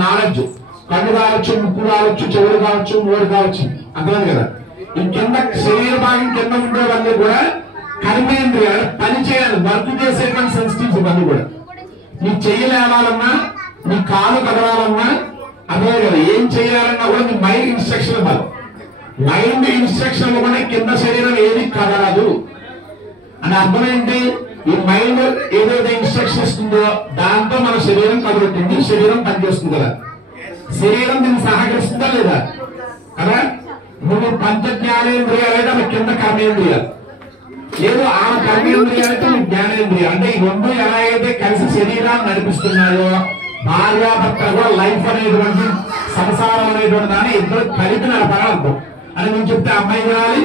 Knowledge. కళ్ళు కావచ్చు, ముక్కు కావచ్చు, చెవులు కావచ్చు, నోరు కావచ్చు, అర్థమైంది కదా. ఈ కింద శరీర భాగం కింద ఉండేవన్నీ కూడా కర్మేంద్రియాలు పని చేయాలి, వర్క్ చేసేటువంటి సెన్సిటివ్స్ ఇవన్నీ కూడా. నీ చెయ్యి లేవాలన్నా, నీ కాలు కదలాలన్నా, అదే కదా, ఏం చేయాలన్నా కూడా నీ మైండ్ ఇన్స్ట్రక్షన్ ఇవ్వాలి. మైండ్ ఇన్స్ట్రక్షన్ ఇవ్వకుండా కింద శరీరం ఏది కదలదు అని అర్థం ఏంటి? ఈ మైండ్ ఏదైతే ఇన్స్ట్రక్షన్ ఇస్తుందో దాంతో మన శరీరం కదులుతుంది, శరీరం పనిచేస్తుంది కదా. శరీరం దీన్ని సహకరిస్తుందా లేదా కదా. నువ్వు పంచ జ్ఞానేంద్రియాలైతే అవి కింద కర్మేంద్రియాలు, లేదు ఆ కర్మేంద్రియాలైతే జ్ఞానేంద్రియాలు. అంటే ఈ రెండు ఎలా అయితే కలిసి శరీరాన్ని నడిపిస్తున్నాయో, భార్యాభర్త కూడా లైఫ్ అనేటువంటి సంసారం అనేటువంటి దాన్ని ఇద్దరు కలిపి నడపాలనుకో. అని నేను చెప్తే అమ్మాయి వినాలి,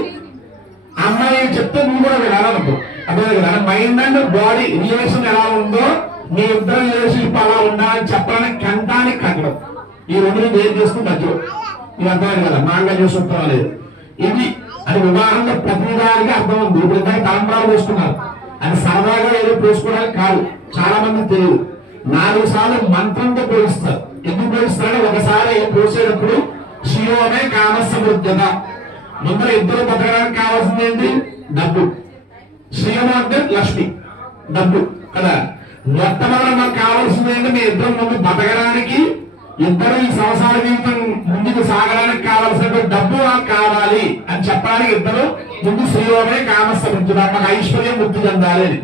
అమ్మాయి చెప్తే నువ్వు కూడా వినాలనుకో. అదే కదా, మైండ్ అండ్ బాడీ రిలేషన్ ఎలా ఉందో మీ ఇద్దరు రిలేషన్షిప్ అలా ఉండాలని చెప్పడానికి కంటానికి కట్టడం. ఈ రెండు ఏం చేసుకుంటూ ఇది అర్థమైంది కదా. మాంగళ్య సూత్రం లేదు ఇది అది వివాహంలో ప్రతిదానికి అర్థం ఉంది. ఇప్పుడు ఇద్దరు తలంబరాలు పోసుకున్నారు, అది సరదాగా ఏదో పోసుకోవడానికి కాదు. చాలా మంది తెలియదు. 4 సార్లు మంత్రంతో పోలిస్తారు. ఎందుకు పోలిస్తారో, ఒకసారి పోసేటప్పుడు శివోనే కామసమృద్ధత. ముందర ఇద్దరు బతకడానికి కావాల్సింది ఏంటి? డబ్బు. శ్రీయము అంటే లక్ష్మి, డబ్బు కదా. మొట్టమొదటి మనకు కావాల్సింది ఏంటి? మీ ఇద్దరు ముందు బతకడానికి, ఇద్దరు ఈ సంసార జీవితం ముందుకు సాగడానికి కావాల్సిన డబ్బు కావాలి అని చెప్పడానికి ఇద్దరు ముందు శ్రీయోమే కామసమృద్ధత, మనకు ఐశ్వర్యం వృద్ధి చెందాలి అని.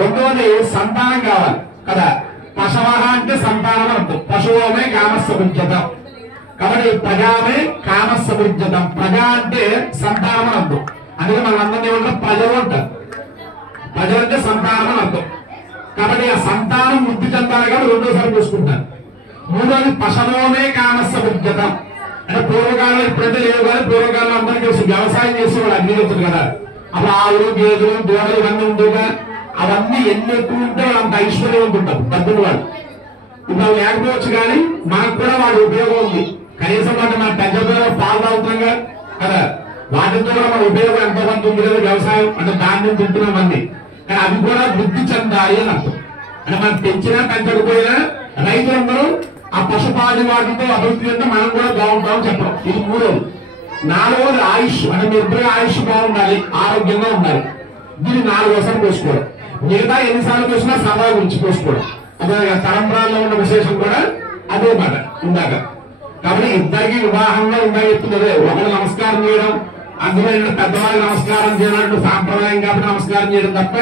రెండోది సంతానం కావాలి కదా. పశవ అంటే సంతానం అర్థం. పశువుమే కామసమృద్ధత కాబట్టి ప్రజామే కామసమృద్ధతం. ప్రజ అంటే సంతానం అని అర్థం. అందుకే మన అందరినీ ఏమంటారు? ప్రజలు అంటారు. ప్రజలు అంటే సంతానం అని అర్థం. కాబట్టి ఆ సంతానం వృద్ధి చెందాలి కాబట్టి రెండోసారి చూసుకుంటారు. మూడోది పశవమే కామసమృద్ధతం. అంటే పూర్వకాలం ఇప్పుడైతే లేవు కానీ పూర్వకాలం అందరికీ తెలిసి వ్యవసాయం చేసేవాడు అగ్నిగుతుంది కదా. అప్పుడు ఆవులు, గేదెలు, దూడలు ఇవన్నీ ఉండేగా. అవన్నీ ఎన్ని ఎక్కువ ఉంటే అంత ఐశ్వర్యం ఉంటారు డబ్బులు వాళ్ళు. ఇప్పుడు లేకపోవచ్చు కానీ మనకు కూడా వాడి ఉపయోగం ఉంది. కనీసం అంటే మన పెద్ద పాలు తాగుతున్నాగా కదా, వాటితో కూడా మన ఉపయోగం ఎంతో కొంత ఉంది కదా. వ్యవసాయం అంటే ధాన్యం తింటున్నామన్నీ, కానీ అవి కూడా వృద్ధి చెందాలి అని అర్థం. అంటే మనం పెంచినా పెంచకపోయినా రైతులందరూ ఆ పశుపాది వాటితో అభివృద్ధి అంటే మనం కూడా బాగుంటామని చెప్పడం. ఇది మూడోది. నాలుగోది ఆయుష్. అంటే మీ ఇద్దరు ఆయుష్ బాగుండాలి, ఆరోగ్యంగా ఉండాలి. దీన్ని 4 పోసుకోవడం. మిగతా ఎన్నిసార్లు చూసినా సభా గురించి పోసుకోవడం. అదే తరంబరాల్లో ఉన్న విశేషం కూడా అదే మాట ఇందాక. కాబట్టి ఇద్దరికి వివాహంలో ఇందాక చెప్తున్నదే, ఒకరు నమస్కారం చేయడం, అందులో పెద్దవారికి నమస్కారం చేయడం సాంప్రదాయం కాబట్టి నమస్కారం చేయడం తప్ప,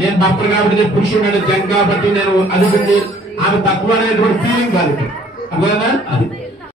నేను భర్త కాబట్టి నేను పురుషుడు జన్ కాబట్టి నేను అది ఆమె తక్కువ అనేటువంటి ఫీలింగ్ కాదు. అర్థమైందా? అది